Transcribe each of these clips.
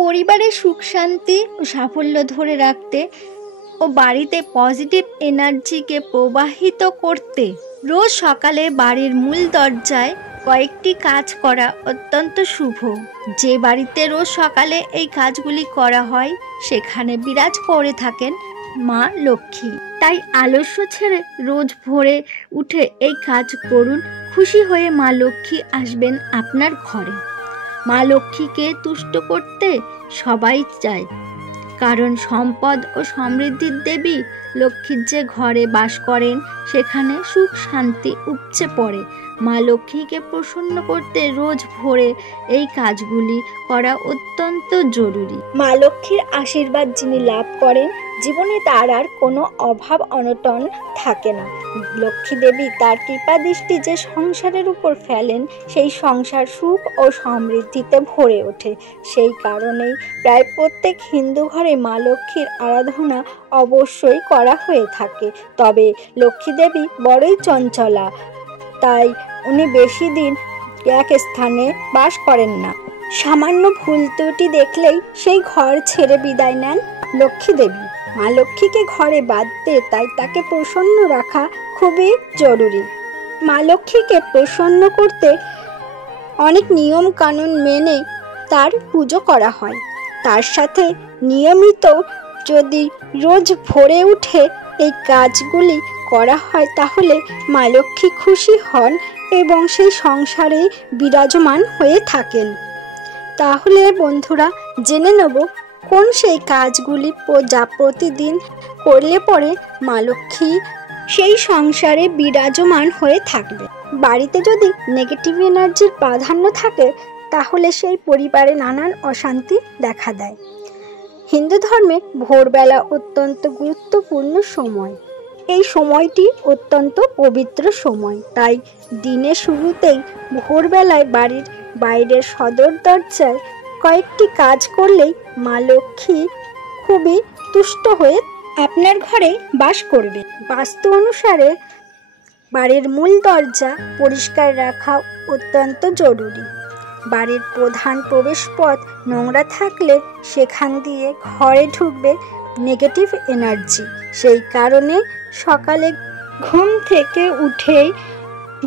পরিবারের সুখ শান্তি ও সাফল্য ধরে রাখতে ও বাড়িতে পজিটিভ এনার্জিকে প্রবাহিত করতে রোজ সকালে বাড়ির মূল দরজায় কয়েকটি কাজ করা অত্যন্ত শুভ। যে বাড়িতে রোজ সকালে এই কাজগুলি করা হয় সেখানে বিরাজ করে থাকেন মা লক্ষ্মী। তাই আলস্য ছেড়ে রোজ ভোরে উঠে এই কাজ করুন। খুশি হয়ে মা লক্ষ্মী আসবেন আপনার ঘরে। মা লক্ষ্মীকে তুষ্ট করতে সবাই চায়, কারণ সম্পদ ও সমৃদ্ধির দেবী লক্ষ্মীর যে ঘরে বাস করেন সেখানে সুখ শান্তি উপচে পড়ে। মা লক্ষ্মীকে প্রসন্ন করতে রোজ ভোরে এই কাজগুলি করা অত্যন্ত জরুরি। মা লক্ষ্মীর আশীর্বাদ যিনি লাভ করেন জীবনে তার আর কোনো অভাব অনটন থাকে না। লক্ষ্মী দেবী তার কৃপা দৃষ্টি যে সংসারের উপর ফেলেন সেই সংসার সুখ ও সমৃদ্ধিতে ভরে ওঠে। সেই কারণেই প্রায় প্রত্যেক হিন্দু ঘরে মা লক্ষ্মীর আরাধনা অবশ্যই করা হয়ে থাকে। তবে লক্ষ্মী দেবী বড়ই চঞ্চলা, তাই উনি বেশি দিন এক স্থানে বাস করেন না। সামান্য ভুল ত্রুটি দেখলেই সেই ঘর ছেড়ে বিদায় নেন লক্ষ্মী দেবী। মা লক্ষ্মীকে ঘরে বাঁধতে তাই তাকে প্রসন্ন রাখা খুবই জরুরি। মা লক্ষ্মীকে প্রসন্ন করতে অনেক নিয়ম কানুন মেনে তার পুজো করা হয়। তার সাথে নিয়মিত যদি রোজ ভোরে উঠে এই কাজগুলি করা হয় তাহলে মা লক্ষ্মী খুশি হন এবং সেই সংসারে বিরাজমান হয়ে থাকেন। তাহলে বন্ধুরা জেনে নেব কোন সেই কাজগুলি যা প্রতিদিন করলে পরে মা লক্ষ্মী সেই সংসারে বিরাজমান হয়ে থাকবে। বাড়িতে যদি নেগেটিভ এনার্জির প্রাধান্য থাকে তাহলে সেই পরিবারে নানান অশান্তি দেখা দেয়। হিন্দু ধর্মে ভোরবেলা অত্যন্ত গুরুত্বপূর্ণ সময়। এই সময়টি অত্যন্ত পবিত্র সময়, তাই দিনের শুরুতেই ভোরবেলায় বাড়ির বাইরের সদর দরজায় কয়েকটি কাজ করলেই মা লক্ষ্মী খুবই তুষ্ট হয়ে আপনার ঘরে বাস করবে। বাস্তু অনুসারে বাড়ির মূল দরজা পরিষ্কার রাখা অত্যন্ত জরুরি। বাড়ির প্রধান প্রবেশপথ নোংরা থাকলে সেখান দিয়ে ঘরে ঢুকবে নেগেটিভ এনার্জি। সেই কারণে সকালে ঘুম থেকে উঠেই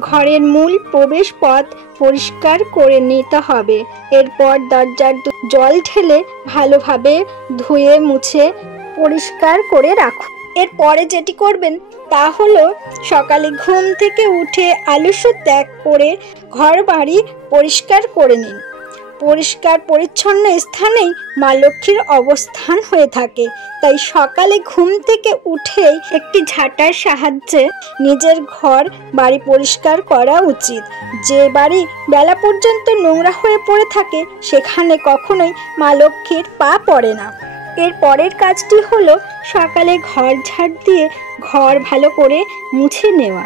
ঘরের মূল প্রবেশ পথ পরিষ্কার করে নিতে হবে। এরপর দরজার জল ঢেলে ভালোভাবে ধুয়ে মুছে পরিষ্কার করে রাখুন। এরপরে যেটি করবেন তা হলো সকালে ঘুম থেকে উঠে আলস্য ত্যাগ করে ঘর বাড়ি পরিষ্কার করে নিন। পরিষ্কার পরিচ্ছন্ন স্থানেই মা লক্ষ্মীর অবস্থান হয়ে থাকে, তাই সকালে ঘুম থেকে উঠেই একটি ঝাঁটার সাহায্যে নিজের ঘর বাড়ি পরিষ্কার করা উচিত। যে বাড়ি বেলা পর্যন্ত নোংরা হয়ে পড়ে থাকে সেখানে কখনোই মা লক্ষ্মীর পা পড়ে না। এর পরের কাজটি হলো সকালে ঘর ঝাড় দিয়ে ঘর ভালো করে মুছে নেওয়া।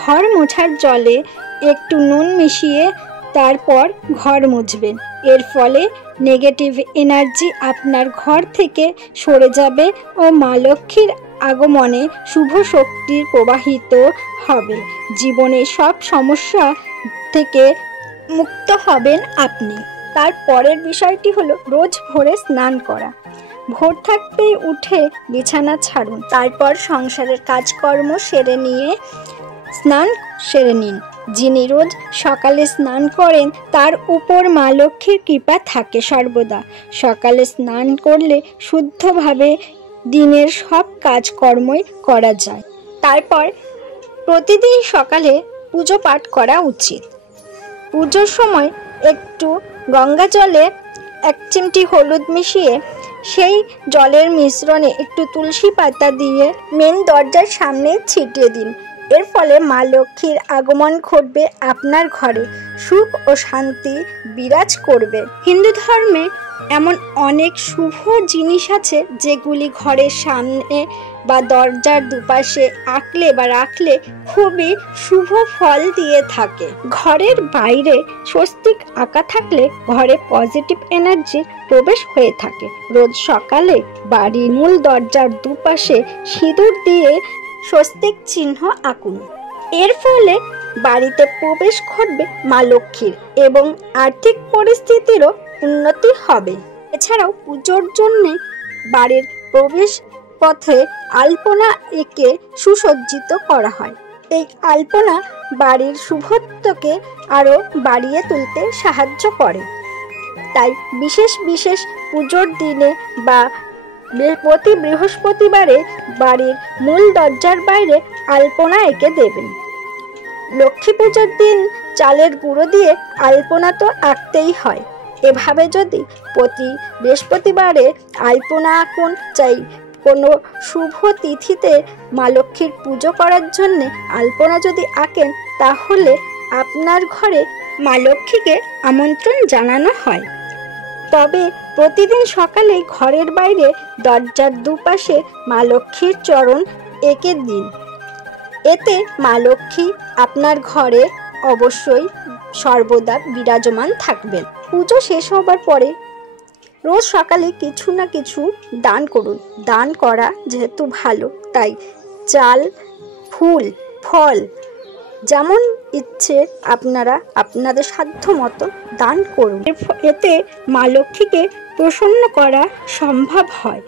ঘর মোছার জলে একটু নুন মিশিয়ে তারপর ঘর মুছবেন। এর ফলে নেগেটিভ এনার্জি আপনার ঘর থেকে সরে যাবে ও মা লক্ষ্মীর আগমনে শুভ শক্তির প্রবাহিত হবে। জীবনে সব সমস্যা থেকে মুক্ত হবেন আপনি। তার পরের বিষয়টি হলো রোজ ভোরে স্নান করা। ভোর থাকতেই উঠে বিছানা ছাড়ুন, তারপর সংসারের কাজকর্ম সেরে নিয়ে স্নান সেরে নিন। যিনি রোজ সকালে স্নান করেন তার উপর মা লক্ষ্মীর কৃপা থাকে সর্বদা। সকালে স্নান করলে শুদ্ধভাবে দিনের সব কাজকর্মই করা যায়। তারপর প্রতিদিন সকালে পুজো পাঠ করা উচিত। পুজোর সময় একটু গঙ্গা জলে 1 চিমটি হলুদ মিশিয়ে সেই জলের মিশ্রণে একটু তুলসী পাতা দিয়ে মেন দরজার সামনে ছিটিয়ে দিন। এর ফলে মা লক্ষ্মীর আগমন ঘটবে আপনার ঘরে, সুখ ও শান্তি বিরাজ করবে। হিন্দু ধর্মে এমন অনেক শুভ জিনিস আছে যেগুলি ঘরের সামনে বা দরজার দুপাশে আঁকলে বা রাখলে খুবই শুভ ফল দিয়ে থাকে। ঘরের বাইরে স্বস্তিক আঁকা থাকলে ঘরে পজিটিভ এনার্জির প্রবেশ হয়ে থাকে। রোজ সকালে বাড়ির মূল দরজার দুপাশে সিঁদুর দিয়ে স্বস্তিক চিহ্ন আঁকুন। এর ফলে বাড়িতে প্রবেশ ঘটবে মা লক্ষ্মীর এবং আর্থিক পরিস্থিতিরও উন্নতি হবে। এছাড়াও পুজোর জন্যে বাড়ির প্রবেশ পথে আলপনা এঁকে সুসজ্জিত করা হয়। এই আলপনা বাড়ির শুভত্বকে আরও বাড়িয়ে তুলতে সাহায্য করে। তাই বিশেষ বিশেষ পুজোর দিনে বা প্রতি বৃহস্পতিবারে বাড়ির মূল দরজার বাইরে আলপনা এঁকে দেবেন। লক্ষ্মী পুজোর দিন চালের গুঁড়ো দিয়ে আলপনা তো আঁকতেই হয়। এভাবে যদি প্রতি বৃহস্পতিবারে আলপনা আঁকুন, চাই কোনো শুভ তিথিতে মা লক্ষ্মীর পুজো করার জন্যে আলপনা যদি আঁকেন, তাহলে আপনার ঘরে মা লক্ষ্মীকে আমন্ত্রণ জানানো হয়। তবে প্রতিদিন সকালে ঘরের বাইরে দরজার দুপাশে মা লক্ষ্মীর চরণ এঁকে দিন। এতে মা লক্ষ্মী আপনার ঘরে অবশ্যই সর্বদা বিরাজমান থাকবেন। পুজো শেষ হবার পরে রোজ সকালে কিছু না কিছু দান করুন। দান করা যেহেতু ভালো, তাই চাল, ফুল, ফল যেমন ইচ্ছে আপনারা আপনাদের সাধ্য মতো দান করুন। এতে মা লক্ষ্মীকে প্রসন্ন করা সম্ভব হয়।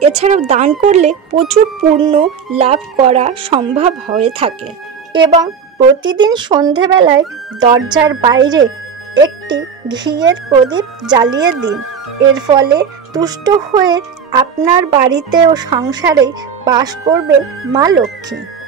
এছাড়াও দান করলে প্রচুর পুণ্য লাভ করা সম্ভব হয়ে থাকে। এবং প্রতিদিন সন্ধেবেলায় দরজার বাইরে একটি ঘিয়ের প্রদীপ জ্বালিয়ে দিন। এর ফলে তুষ্ট হয়ে আপনার বাড়িতে ও সংসারে বাস করবেন মা লক্ষ্মী।